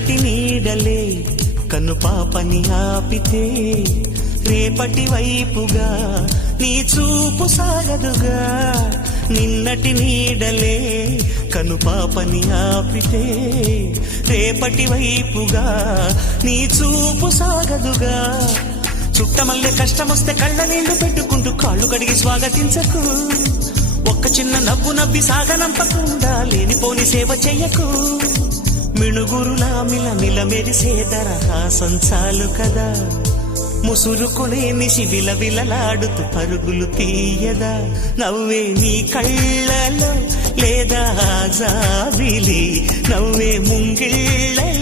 నిన్నటి నీడలే కన్ను పాపని ఆపితే రేపటి వైపుగా నీ చూపు సాగదుగా. నిన్నటి నీడలే కను పాపని ఆపితే రేపటి వైపుగా నీ చూపు సాగదుగా. చుట్టమల్లె కష్టమొస్తే కళ్ళ నీళ్లు పెట్టుకుంటూ కాళ్ళు కడిగి స్వాగతించకు. ఒక్క చిన్న నవ్వు నవ్వి సాగనంపకుండా లేనిపోని సేవ చెయ్యకు. మిణుగురులా మిలమిల మెరిసే దరహాసం చాలు కదా. ముసురుకునే నిశి విలవిలలాడుతూ పరుగులు తీయదా. నవ్వే నీ కళ్ళలో లేదా జాబిలి, నవ్వే ముంగిళ్ళలో